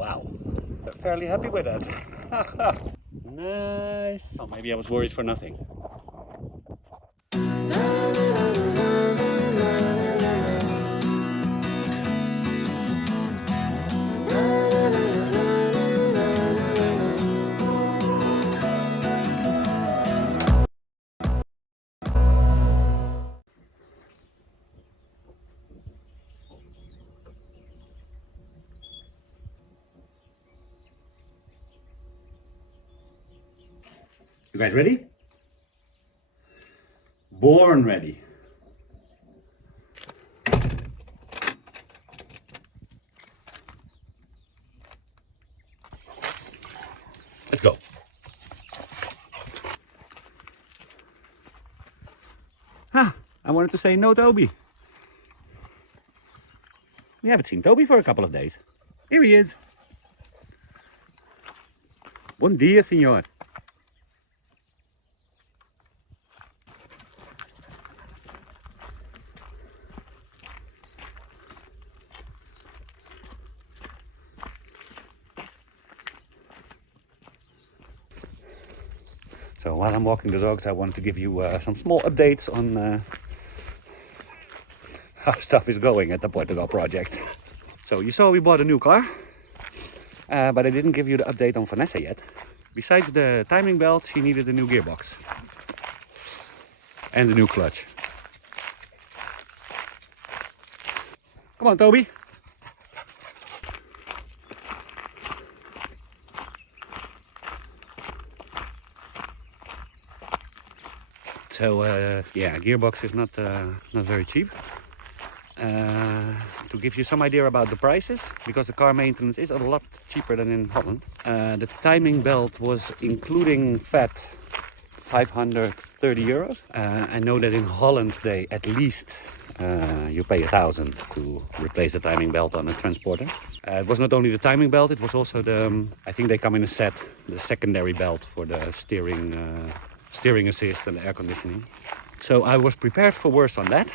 wow. I'm fairly happy with that. Nice. Oh, maybe I was worried for nothing. You guys ready? Born ready. Let's go. Ah, I wanted to say no Toby. We haven't seen Toby for a couple of days. Here he is. Bom dia, senor. So while I'm walking the dogs, I wanted to give you some small updates on how stuff is going at the Portugal Project. So you saw we bought a new car, but I didn't give you the update on Vanessa yet. Besides the timing belt, she needed a new gearbox and a new clutch. Come on, Toby. So yeah, gearbox is not very cheap. To give you some idea about the prices, because the car maintenance is a lot cheaper than in Holland. The timing belt was including VAT 530 euros. I know that in Holland they at least you pay 1,000 to replace the timing belt on a transporter. It was not only the timing belt, it was also the, I think they come in a set, the secondary belt for the steering assist and the air conditioning. So I was prepared for worse on that.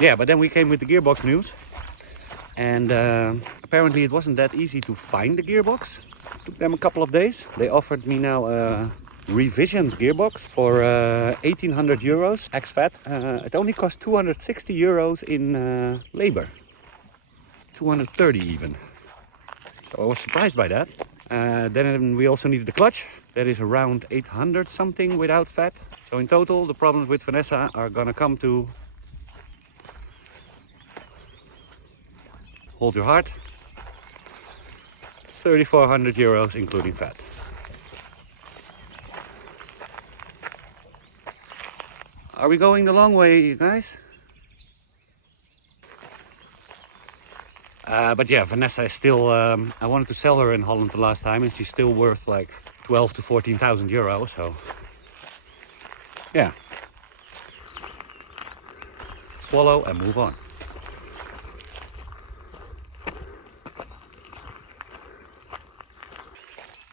Yeah, but then we came with the gearbox news, and apparently it wasn't that easy to find the gearbox. It took them a couple of days. They offered me now a revisioned gearbox for 1,800 euros ex-VAT. It only cost 260 euros in labor, 230 even. So I was surprised by that. Then we also needed the clutch. That is around 800 something without VAT. So in total, the problems with Vanessa are gonna come to, hold your heart, 3,400 euros including VAT. Are we going the long way, you guys? But yeah, Vanessa is still, I wanted to sell her in Holland the last time, and she's still worth like 12 to 14,000 euros, so yeah. Swallow and move on.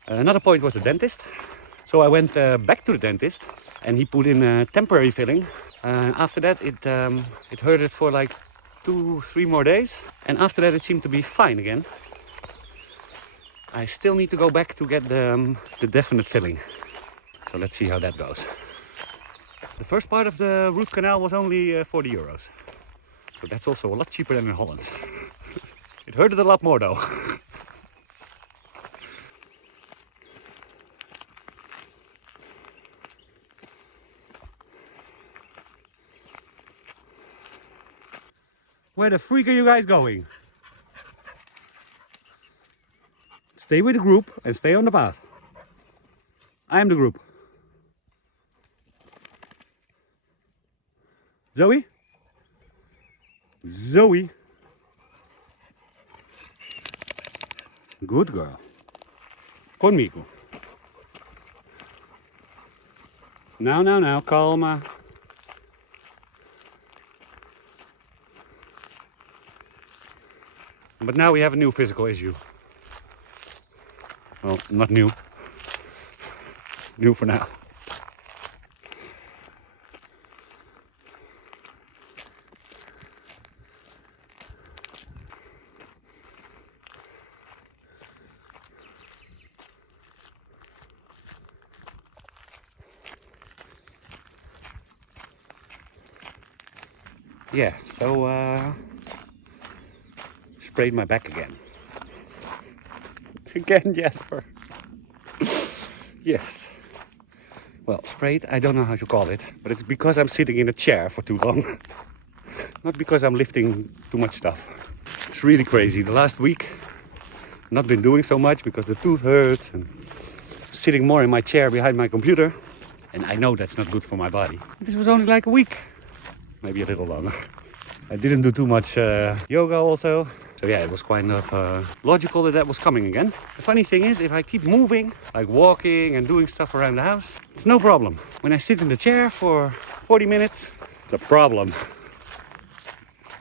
Another point was the dentist. So I went back to the dentist and he put in a temporary filling. After that it hurted for like 2-3 more days, and after that it seemed to be fine again. I still need to go back to get the definite filling. So let's see how that goes. The first part of the root canal was only 40 euros. So that's also a lot cheaper than in Holland. It hurted a lot more though. Where the freak are you guys going? Stay with the group and stay on the path. I am the group. Zoey? Zoey? Good girl. Conmigo. Now, calma. But now we have a new physical issue. Well, not new. New for now. Yeah, so sprayed my back again. Again, Jasper. Yes. Well, sprayed, I don't know how to call it, but it's because I'm sitting in a chair for too long. Not because I'm lifting too much stuff. It's really crazy. The last week, not been doing so much because the tooth hurts and sitting more in my chair behind my computer. And I know that's not good for my body. This was only like a week, maybe a little longer. I didn't do too much yoga also. So yeah, it was kind of logical that that was coming again. The funny thing is, if I keep moving, like walking and doing stuff around the house, it's no problem. When I sit in the chair for 40 minutes, it's a problem.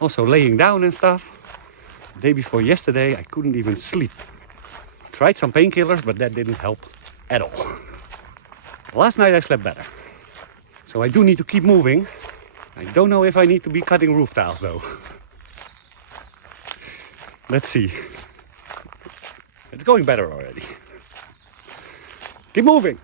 Also laying down and stuff. The day before yesterday, I couldn't even sleep. Tried some painkillers, but that didn't help at all. Last night I slept better. So I do need to keep moving. I don't know if I need to be cutting roof tiles though. Let's see. It's going better already. Keep moving.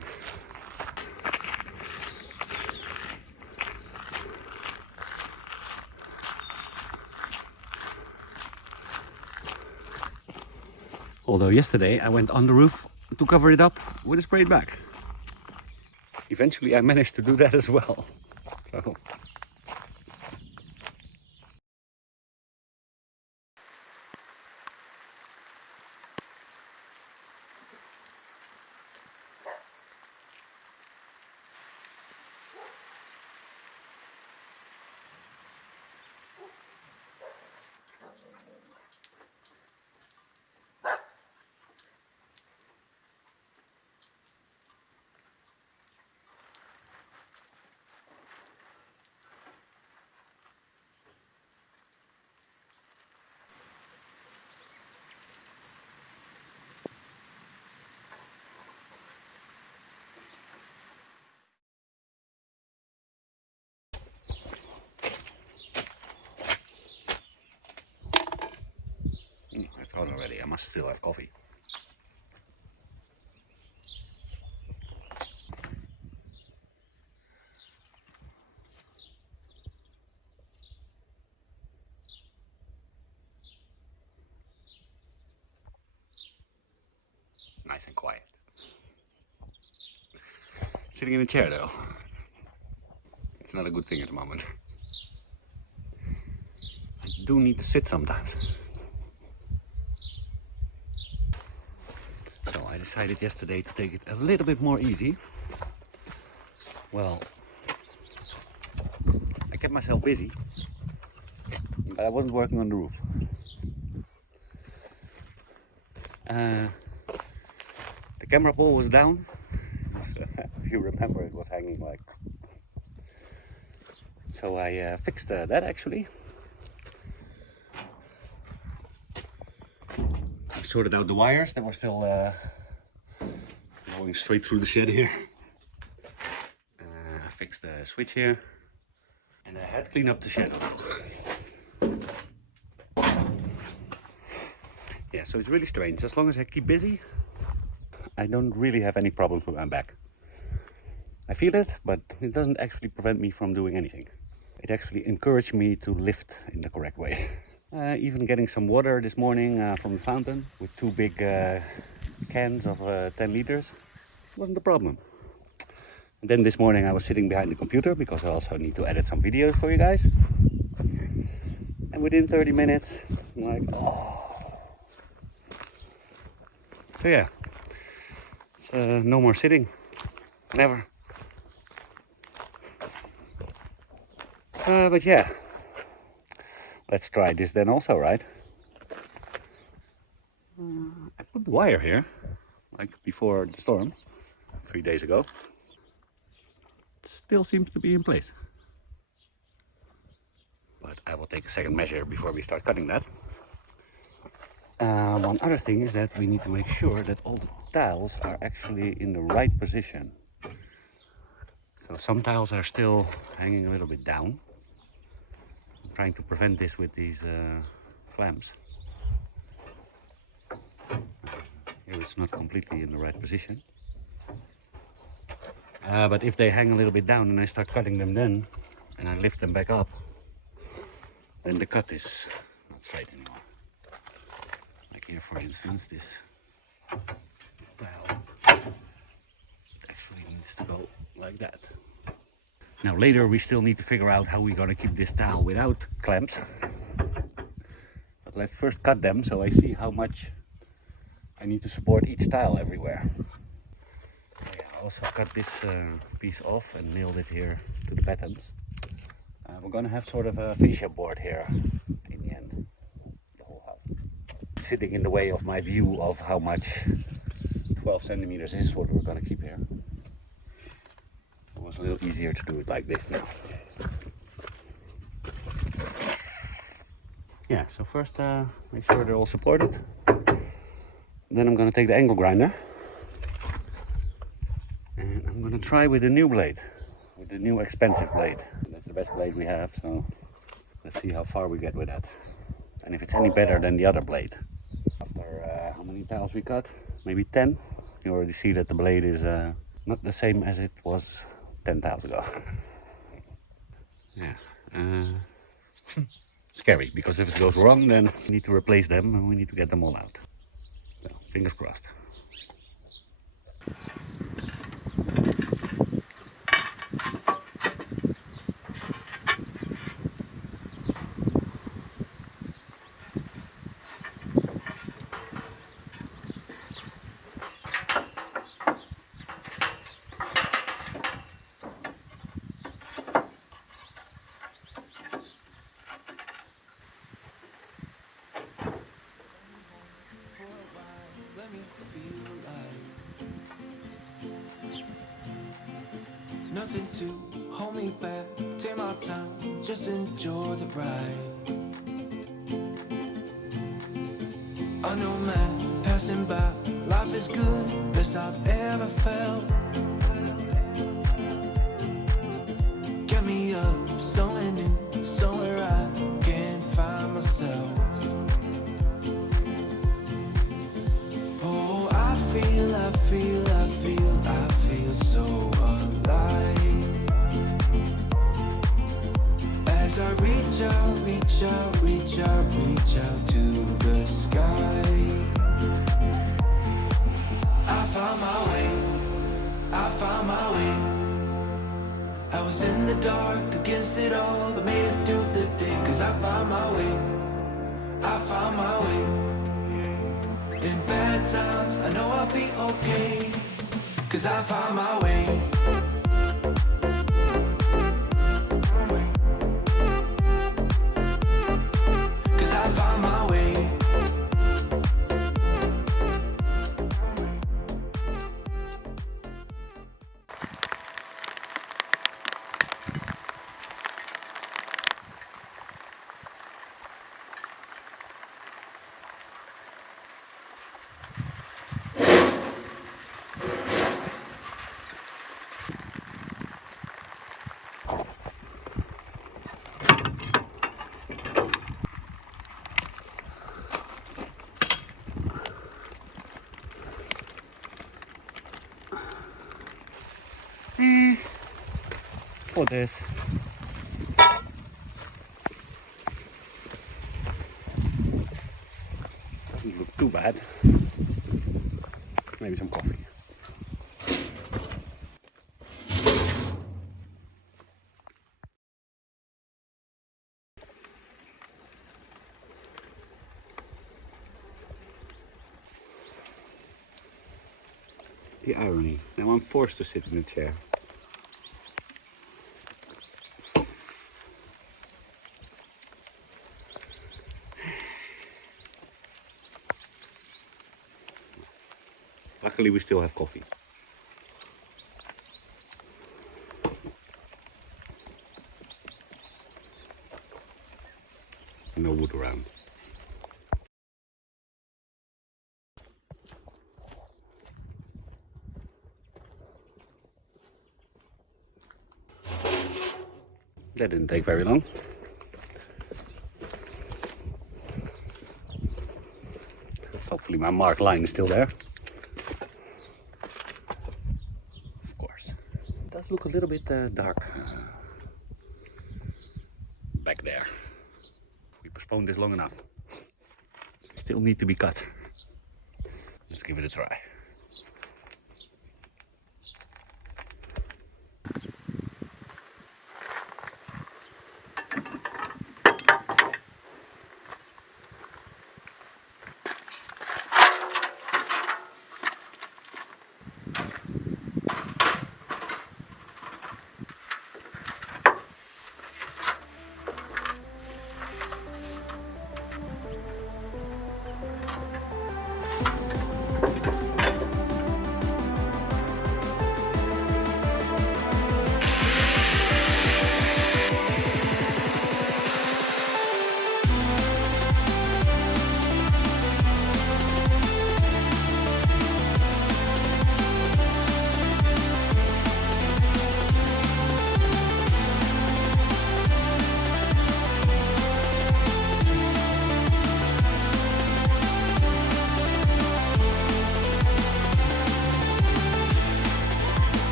Although yesterday I went on the roof to cover it up with a sprayed back. Eventually I managed to do that as well. So it's gone already. I must still have coffee. Nice and quiet. Sitting in a chair though. It's not a good thing at the moment. I do need to sit sometimes. So I decided yesterday to take it a little bit more easy. Well, I kept myself busy, but I wasn't working on the roof. The camera pole was down. If you remember, it was hanging like... So I fixed that actually. I sorted out the wires that were still going straight through the shed here. I fixed the switch here. And I had to clean up the shed a little. Yeah, so it's really strange. As long as I keep busy, I don't really have any problems with my back. I feel it, but it doesn't actually prevent me from doing anything. It actually encouraged me to lift in the correct way. Even getting some water this morning from the fountain with two big cans of 10 liters wasn't a problem. And then this morning I was sitting behind the computer because I also need to edit some videos for you guys. And within 30 minutes, I'm like, oh. So yeah, no more sitting, never. But yeah, let's try this then also, right? I put the wire here, like before the storm, 3 days ago. It still seems to be in place. But I will take a second measure before we start cutting that. One other thing is that we need to make sure that all the tiles are actually in the right position. So some tiles are still hanging a little bit down. I'm trying to prevent this with these clamps. Here it's not completely in the right position. But if they hang a little bit down and I start cutting them then, and I lift them back up, then the cut is not straight anymore. Like here, for instance, this tile actually needs to go like that. Now later we still need to figure out how we're gonna keep this tile without clamps. But let's first cut them so I see how much I need to support each tile everywhere. So yeah, I also cut this piece off and nailed it here to the patterns. We're gonna have sort of a fascia board here in the end, the whole house. Sitting in the way of my view of how much 12 centimeters is what we're gonna keep here. It was a little easier to do it like this now. Yeah, so first make sure they're all supported. Then I'm gonna take the angle grinder and I'm gonna try with the new blade, with the new expensive blade. That's the best blade we have, so let's see how far we get with that. And if it's any better than the other blade. After how many tiles we cut? Maybe 10. You already see that the blade is not the same as it was 10 tiles ago. Yeah, scary, because if it goes wrong then we need to replace them and we need to get them all out. So, fingers crossed. Nothing to hold me back, take my time, just enjoy the ride. I know man passing by, life is good, best I've ever felt. Get me up, somewhere new, somewhere I can find myself. Oh, I feel so alive. As I reach out to the sky. I found my way. I was in the dark against it all, but made it through the day. Cause I found my way. In bad times, I know I'll be okay. Cause I found my way. Cause I found my way. For this. Doesn't look too bad. Maybe some coffee. The irony. Now I'm forced to sit in a chair. Luckily we still have coffee. And no wood around. That didn't take very long. Hopefully my marked line is still there. Of course. It does look a little bit dark back there. postponed this long enough. Still need to be cut. Let's give it a try.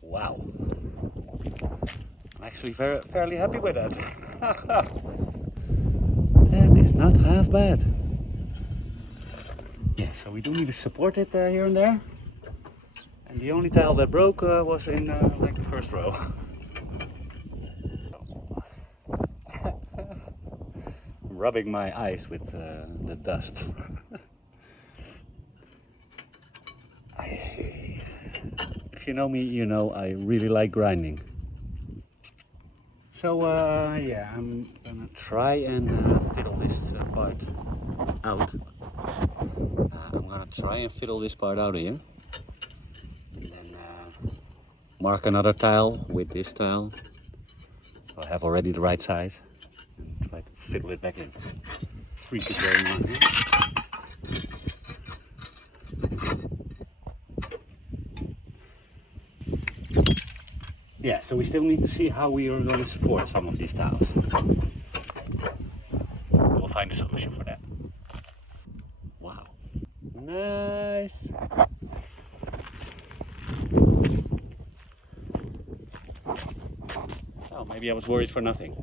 Wow. I'm actually fairly happy with that. That is not half bad. Yeah, so we do need to support it here and there. And the only tile that broke was in like the first row. Rubbing my eyes with the dust. If you know me, you know I really like grinding. So yeah, I'm gonna try and fiddle this part out. I'm gonna try and fiddle this part out here. And then mark another tile with this tile. So I have already the right size. And try to fiddle it back in. Freak is going on here. Yeah, so we still need to see how we are going to support some of these tiles. We'll find a solution for that. Wow. Nice. Oh, maybe I was worried for nothing.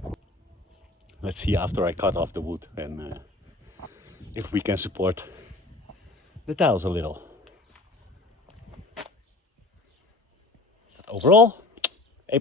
Let's see after I cut off the wood and if we can support the tiles a little. But overall, A+.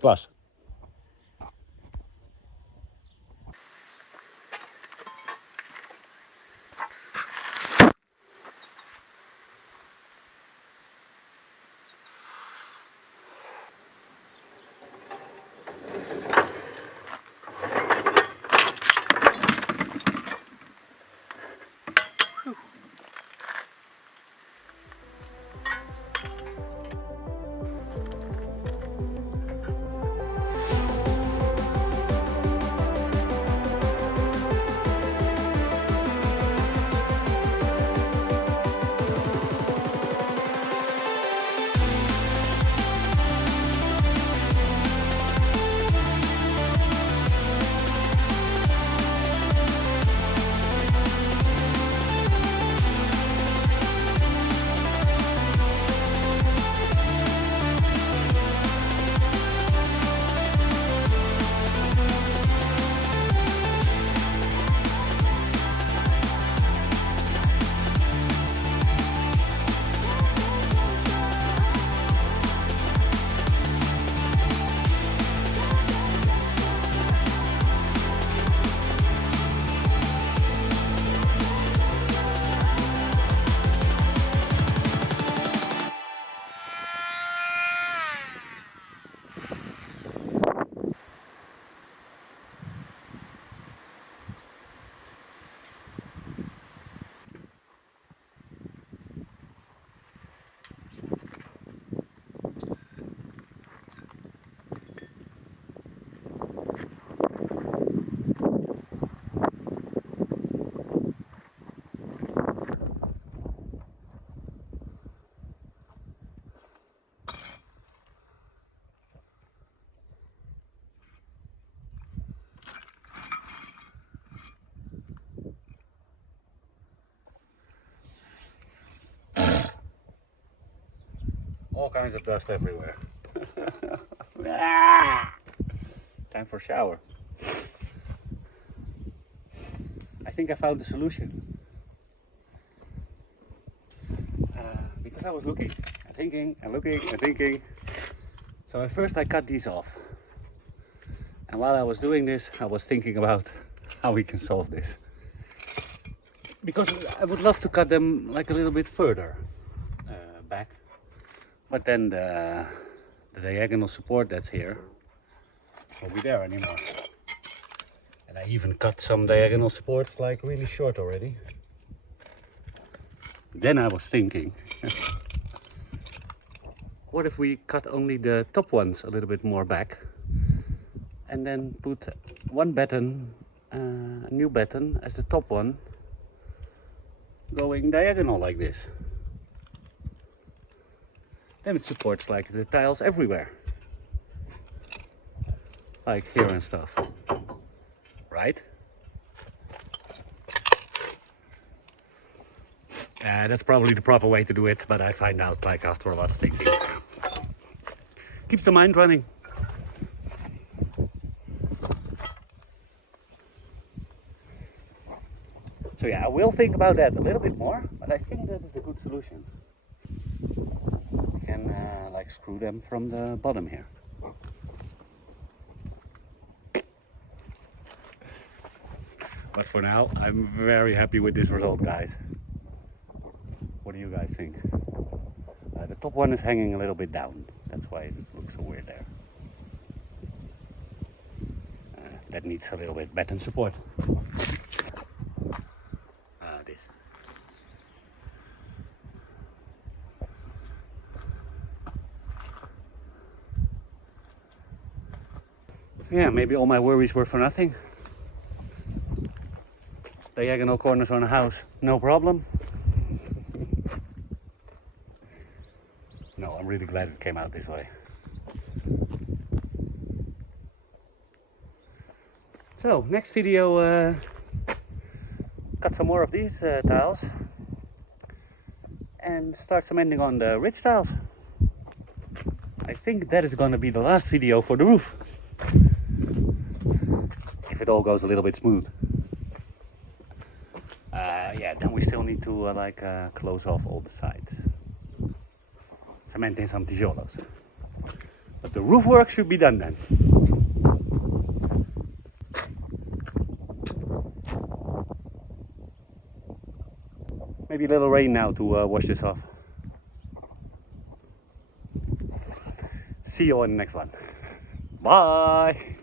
All kinds of dust everywhere. Ah! Time for a shower. I think I found the solution. Because I was looking and thinking and looking and thinking. So at first I cut these off. And while I was doing this, I was thinking about how we can solve this. Because I would love to cut them like a little bit further back. But then the diagonal support that's here won't be there anymore. And I even cut some diagonal supports like really short already. Then I was thinking, what if we cut only the top ones a little bit more back and then put one batten, a new batten as the top one, going diagonal like this. Then it supports like the tiles everywhere. Like here and stuff. Right? That's probably the proper way to do it, but I find out like after a lot of thinking. Keeps the mind running. So yeah, I will think about that a little bit more, but I think that is the good solution. We can like screw them from the bottom here. But for now, I'm very happy with this result, guys. What do you guys think? The top one is hanging a little bit down. That's why it looks so weird there. That needs a little bit batten support. This. Yeah, maybe all my worries were for nothing. Diagonal corners on a house, no problem. No, I'm really glad it came out this way. So, next video, cut some more of these tiles and start cementing on the ridge tiles. I think that is going to be the last video for the roof. If it all goes a little bit smooth. Yeah, then we still need to close off all the sides. Cement in some tijolos. But the roof work should be done then. Maybe a little rain now to wash this off. See you on the next one. Bye!